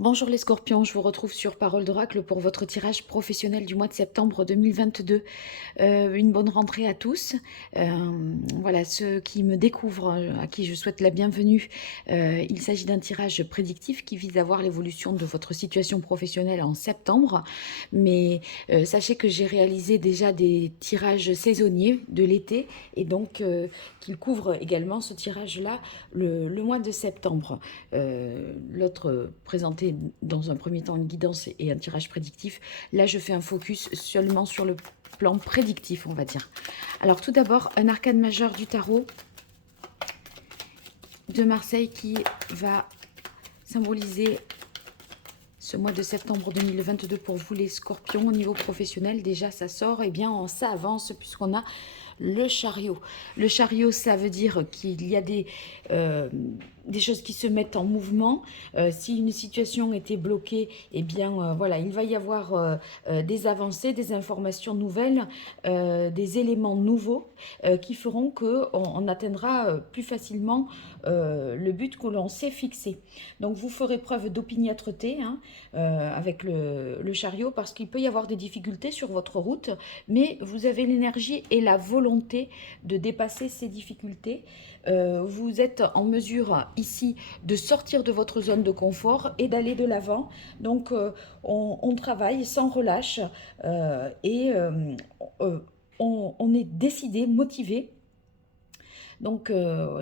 Bonjour les scorpions, je vous retrouve sur Parole d'Oracle pour votre tirage professionnel du mois de septembre 2022. Une bonne rentrée à tous. Voilà, ceux qui me découvrent, à qui je souhaite la bienvenue, il s'agit d'un tirage prédictif qui vise à voir l'évolution de votre situation professionnelle en septembre. Mais sachez que j'ai réalisé déjà des tirages saisonniers de l'été et donc qu'il couvre également ce tirage-là le mois de septembre. L'autre présenté dans un premier temps une guidance et un tirage prédictif. Là, je fais un focus seulement sur le plan prédictif, on va dire. Alors, tout d'abord, un arcane majeur du tarot de Marseille qui va symboliser ce mois de septembre 2022 pour vous les scorpions. Au niveau professionnel, déjà, ça sort, et bien, ça avance puisqu'on a le chariot. Le chariot, ça veut dire qu'il y a des choses qui se mettent en mouvement. Si une situation était bloquée, eh bien, voilà, il va y avoir des avancées, des informations nouvelles, des éléments nouveaux qui feront qu'on atteindra plus facilement le but que l'on s'est fixé. Donc, vous ferez preuve d'opiniâtreté avec le chariot parce qu'il peut y avoir des difficultés sur votre route, mais vous avez l'énergie et la volonté de dépasser ces difficultés. Vous êtes en mesure ici de sortir de votre zone de confort et d'aller de l'avant. Donc on travaille sans relâche et on est décidé, motivé. Donc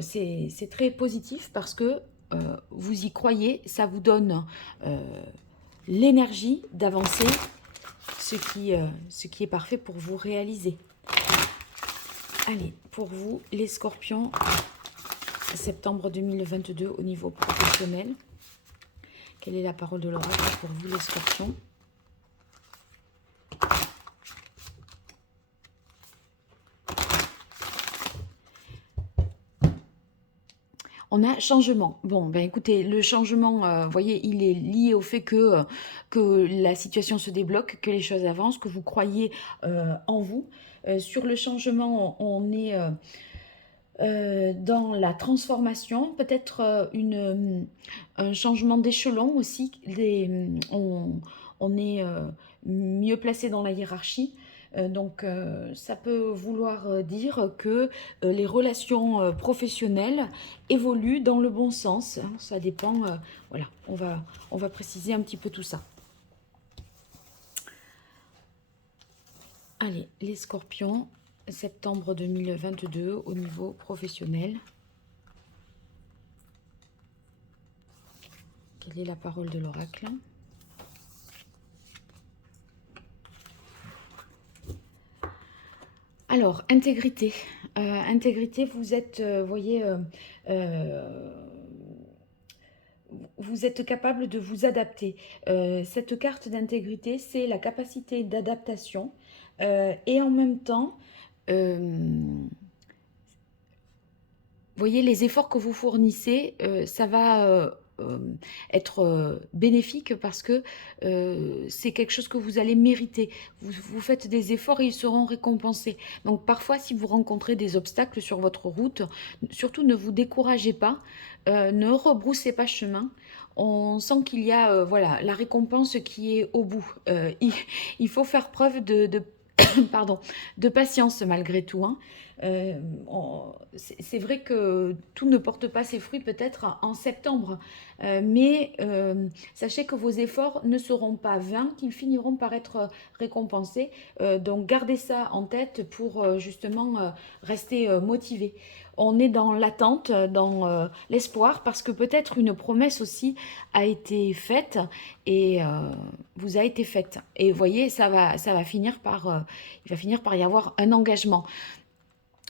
c'est très positif parce que vous y croyez, ça vous donne l'énergie d'avancer, ce qui est parfait pour vous réaliser. Allez, pour vous, les scorpions, septembre 2022 au niveau professionnel. Quelle est la parole de l'oracle pour vous, les scorpions? On a changement. Bon, ben écoutez, le changement, vous voyez, il est lié au fait que la situation se débloque, que les choses avancent, que vous croyez en vous. Sur le changement, on est dans la transformation, peut-être un changement d'échelon aussi. On est mieux placé dans la hiérarchie. Donc ça peut vouloir dire que les relations professionnelles évoluent dans le bon sens. Ça dépend, voilà, on va préciser un petit peu tout ça. Allez, les scorpions, septembre 2022 au niveau professionnel. Quelle est la parole de l'oracle? Alors, intégrité. Intégrité, vous êtes, voyez, vous êtes capable de vous adapter. Cette carte d'intégrité, c'est la capacité d'adaptation et en même temps, vous voyez, les efforts que vous fournissez, ça va être bénéfique parce que c'est quelque chose que vous allez mériter. Vous faites des efforts et ils seront récompensés. Donc parfois, si vous rencontrez des obstacles sur votre route, surtout ne vous découragez pas, ne rebroussez pas chemin. On sent qu'il y a voilà, la récompense qui est au bout. Il faut faire preuve pardon, de patience malgré tout. C'est vrai que tout ne porte pas ses fruits peut-être en septembre, mais sachez que vos efforts ne seront pas vains, qu'ils finiront par être récompensés. Donc gardez ça en tête pour justement rester motivé. On est dans l'attente, dans l'espoir, parce que peut-être une promesse aussi a été faite et vous a été faite. Et vous voyez, ça va finir par, il va finir par y avoir un engagement.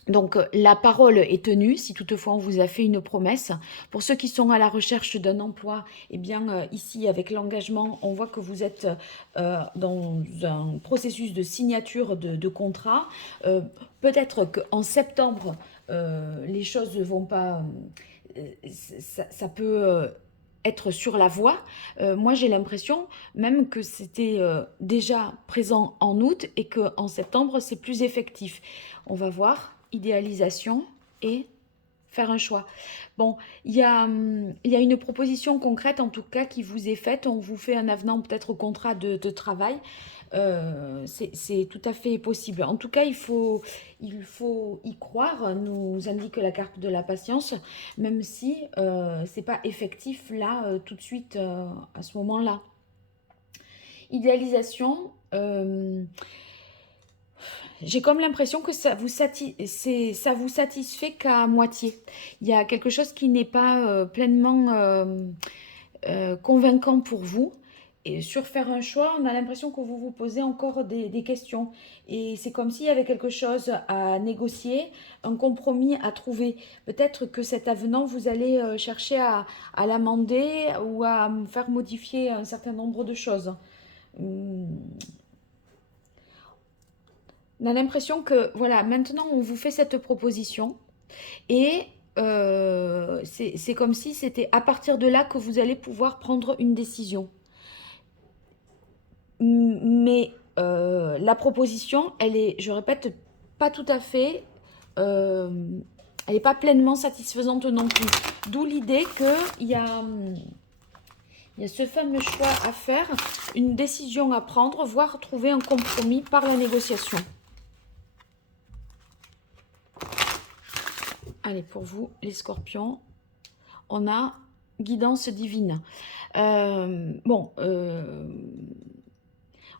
Donc la parole est tenue, si toutefois on vous a fait une promesse. Pour ceux qui sont à la recherche d'un emploi, eh bien ici avec l'engagement, on voit que vous êtes dans un processus de signature de contrat. Peut-être qu'en septembre, les choses ne vont pas... ça peut être sur la voie. Moi j'ai l'impression même que c'était déjà présent en août et qu'en septembre c'est plus effectif. On va voir. Idéalisation et faire un choix. Bon, il y a une proposition concrète en tout cas qui vous est faite. On vous fait un avenant peut-être au contrat de travail. C'est tout à fait possible. En tout cas, il faut y croire, nous indique la carte de la patience, même si c'est pas effectif là, tout de suite, à ce moment-là. Idéalisation, j'ai comme l'impression que ça vous satisfait qu'à moitié. Il y a quelque chose qui n'est pas pleinement convaincant pour vous. Et sur faire un choix, on a l'impression que vous vous posez encore des questions. Et c'est comme s'il y avait quelque chose à négocier, un compromis à trouver. Peut-être que cet avenant, vous allez chercher à l'amender ou à faire modifier un certain nombre de choses. Hum, On a l'impression que, voilà, maintenant on vous fait cette proposition et c'est comme si c'était à partir de là que vous allez pouvoir prendre une décision. Mais la proposition, elle est, je répète, pas tout à fait, euh, elle n'est pas pleinement satisfaisante non plus. D'où l'idée qu'il y a ce fameux choix à faire, une décision à prendre, voire trouver un compromis par la négociation. Allez, pour vous, les scorpions, on a guidance divine.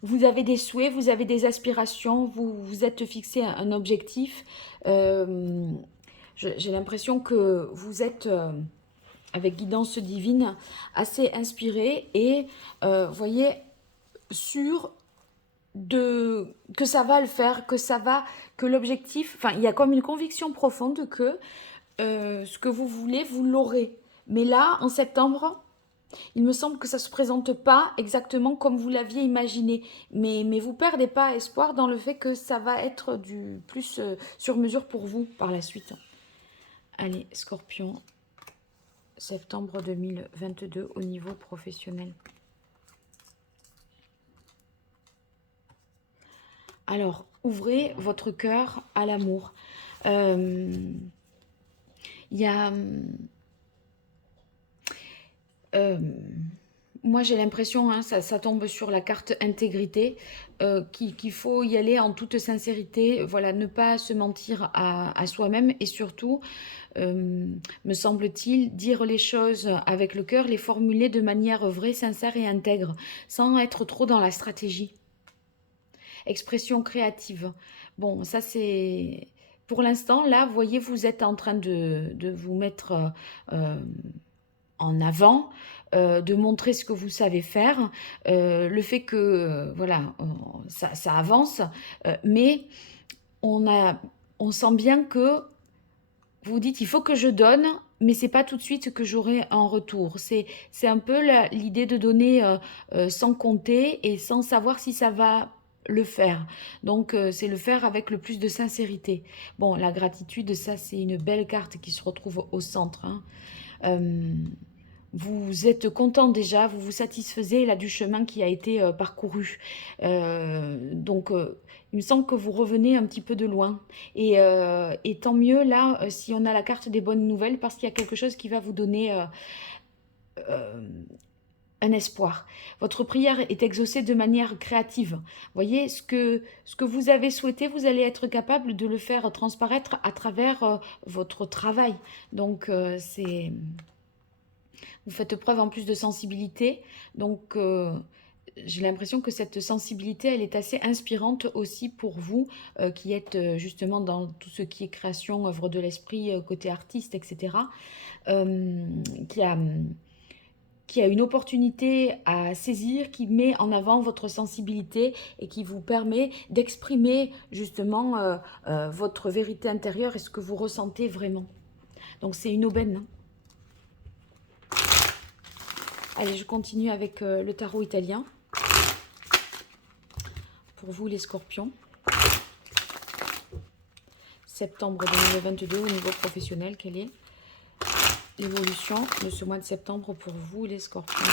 Vous avez des souhaits, vous avez des aspirations, vous vous êtes fixé un objectif. J'ai l'impression que vous êtes, avec guidance divine, assez inspiré et, voyez, sûr que ça va le faire, que l'objectif, enfin, il y a comme une conviction profonde que ce que vous voulez, vous l'aurez. Mais là, en septembre, il me semble que ça ne se présente pas exactement comme vous l'aviez imaginé. Mais vous perdez pas espoir dans le fait que ça va être du plus sur mesure pour vous par la suite. Allez, Scorpion, septembre 2022 au niveau professionnel. Alors, ouvrez votre cœur à l'amour. Il y a... moi, j'ai l'impression, hein, ça tombe sur la carte intégrité, qu'il faut y aller en toute sincérité, voilà, ne pas se mentir à soi-même et surtout, me semble-t-il, dire les choses avec le cœur, les formuler de manière vraie, sincère et intègre, sans être trop dans la stratégie. Expression créative. Bon, ça c'est... Pour l'instant, là, vous voyez, vous êtes en train de vous mettre en avant, de montrer ce que vous savez faire, le fait que, voilà, ça avance, mais on sent bien que vous dites, il faut que je donne, mais c'est pas tout de suite que j'aurai un retour. C'est un peu l'idée de donner sans compter et sans savoir si ça va le faire. Donc, c'est le faire avec le plus de sincérité. Bon, la gratitude, ça, c'est une belle carte qui se retrouve au centre, hein. Vous êtes content déjà, vous vous satisfaisez là du chemin qui a été parcouru. Donc, il me semble que vous revenez un petit peu de loin. Et tant mieux là, si on a la carte des bonnes nouvelles, parce qu'il y a quelque chose qui va vous donner un espoir. Votre prière est exaucée de manière créative. Vous voyez, ce que vous avez souhaité, vous allez être capable de le faire transparaître à travers votre travail. Donc, c'est... Vous faites preuve en plus de sensibilité, donc j'ai l'impression que cette sensibilité, elle est assez inspirante aussi pour vous qui êtes justement dans tout ce qui est création, œuvre de l'esprit, côté artiste, etc. Qui a une opportunité à saisir, qui met en avant votre sensibilité et qui vous permet d'exprimer justement votre vérité intérieure et ce que vous ressentez vraiment. Donc c'est une aubaine, hein. Allez, je continue avec le tarot italien. Pour vous, les scorpions. Septembre 2022 au niveau professionnel, quelle est l'évolution de ce mois de septembre pour vous, les scorpions?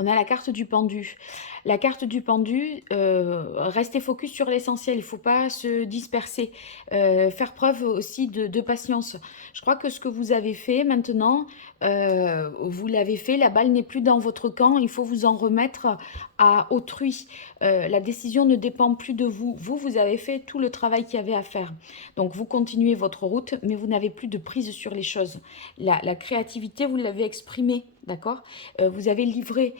on a la carte du pendu. La carte du pendu, restez focus sur l'essentiel, il ne faut pas se disperser. Faire preuve aussi de patience. Je crois que ce que vous avez fait maintenant, vous l'avez fait, la balle n'est plus dans votre camp, il faut vous en remettre à autrui. La décision ne dépend plus de vous. Vous avez fait tout le travail qu'il y avait à faire. Donc vous continuez votre route, mais vous n'avez plus de prise sur les choses. La créativité, vous l'avez exprimée, d'accord? Vous avez livré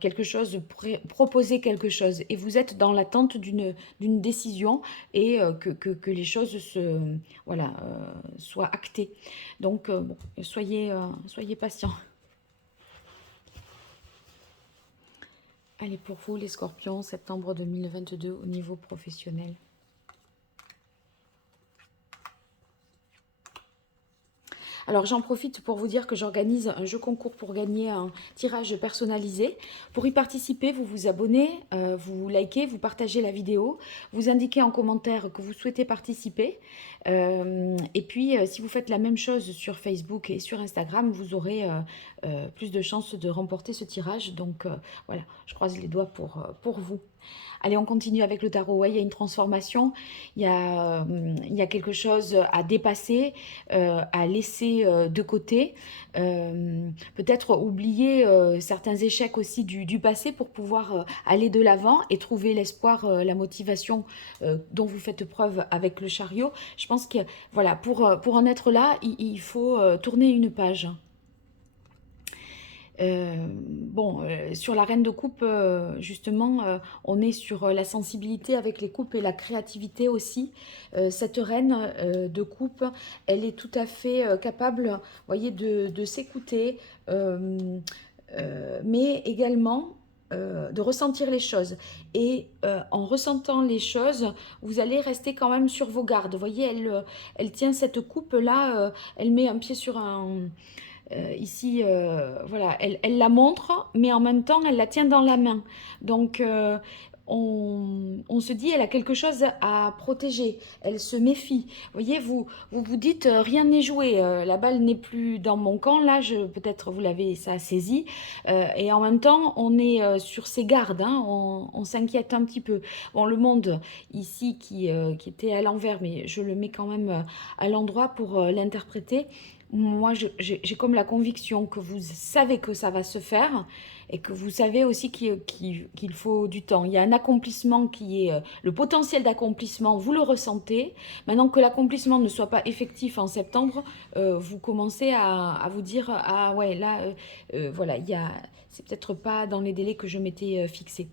quelque chose, proposé quelque chose, et vous êtes dans l'attente d'une décision et que les choses voilà, soient actées. Donc, bon, soyez patients. Allez, pour vous, les scorpions, septembre 2022 au niveau professionnel. Alors j'en profite pour vous dire que j'organise un jeu concours pour gagner un tirage personnalisé. Pour y participer, vous vous abonnez, vous likez, vous partagez la vidéo, vous indiquez en commentaire que vous souhaitez participer. Et puis si vous faites la même chose sur Facebook et sur Instagram, vous aurez plus de chances de remporter ce tirage. Donc voilà, je croise les doigts pour vous. Allez, on continue avec le tarot. Ouais, il y a une transformation, il y a quelque chose à dépasser, à laisser de côté. Peut-être oublier certains échecs aussi du passé pour pouvoir aller de l'avant et trouver l'espoir, la motivation dont vous faites preuve avec le chariot. Je pense que voilà, pour en être là, il faut tourner une page. Bon, sur la reine de coupe, justement, on est sur la sensibilité avec les coupes et la créativité aussi. Cette reine de coupe, elle est tout à fait capable, vous voyez, de s'écouter, mais également de ressentir les choses. Et en ressentant les choses, vous allez rester quand même sur vos gardes. Vous voyez, elle tient cette coupe-là, elle met un pied sur un... ici, voilà, elle la montre, mais en même temps, elle la tient dans la main. Donc, on se dit, elle a quelque chose à protéger. Elle se méfie. Vous voyez, vous dites, rien n'est joué. La balle n'est plus dans mon camp. Là, peut-être vous l'avez ça saisi. Et en même temps, on est sur ses gardes. Hein, on s'inquiète un petit peu. Bon, le monde ici qui était à l'envers, mais je le mets quand même à l'endroit pour l'interpréter. Moi, j'ai comme la conviction que vous savez que ça va se faire et que vous savez aussi qu'il faut du temps. Il y a un accomplissement qui est le potentiel d'accomplissement, vous le ressentez. Maintenant que l'accomplissement ne soit pas effectif en septembre, vous commencez à vous dire, ah ouais, là, voilà, c'est peut-être pas dans les délais que je m'étais fixé.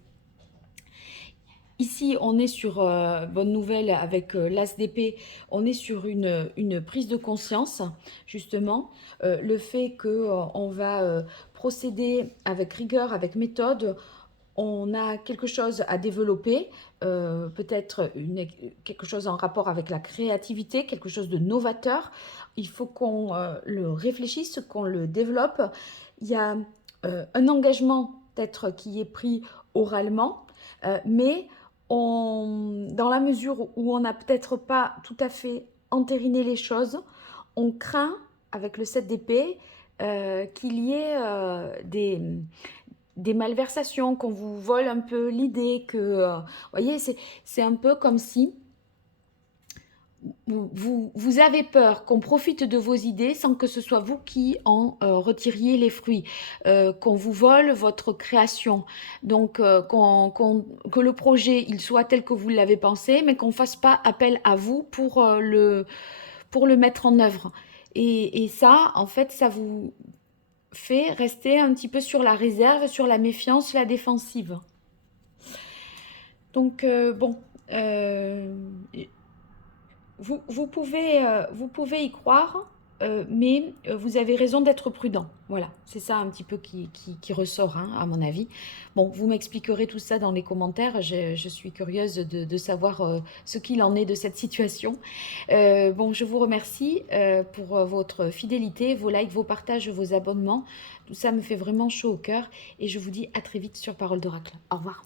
Ici, on est sur, bonne nouvelle avec l'As d'épée, on est sur une prise de conscience, justement. Le fait qu'on va procéder avec rigueur, avec méthode, on a quelque chose à développer, peut-être quelque chose en rapport avec la créativité, quelque chose de novateur. Il faut qu'on le réfléchisse, qu'on le développe. Il y a un engagement peut-être qui est pris oralement, mais dans la mesure où on n'a peut-être pas tout à fait entériné les choses, on craint, avec le 7 d'épée, qu'il y ait des malversations, qu'on vous vole un peu l'idée, que, vous voyez, c'est un peu comme si vous avez peur qu'on profite de vos idées sans que ce soit vous qui en retiriez les fruits, qu'on vous vole votre création, donc que le projet il soit tel que vous l'avez pensé, mais qu'on ne fasse pas appel à vous pour le mettre en œuvre. Et ça, en fait, ça vous fait rester un petit peu sur la réserve, sur la méfiance, la défensive. Donc, bon... vous pouvez y croire, mais vous avez raison d'être prudent. Voilà, c'est ça un petit peu qui ressort, hein, à mon avis. Bon, vous m'expliquerez tout ça dans les commentaires. Je suis curieuse de savoir ce qu'il en est de cette situation. Bon, je vous remercie pour votre fidélité, vos likes, vos partages, vos abonnements. Tout ça me fait vraiment chaud au cœur. Et je vous dis à très vite sur Parole d'Oracle. Au revoir.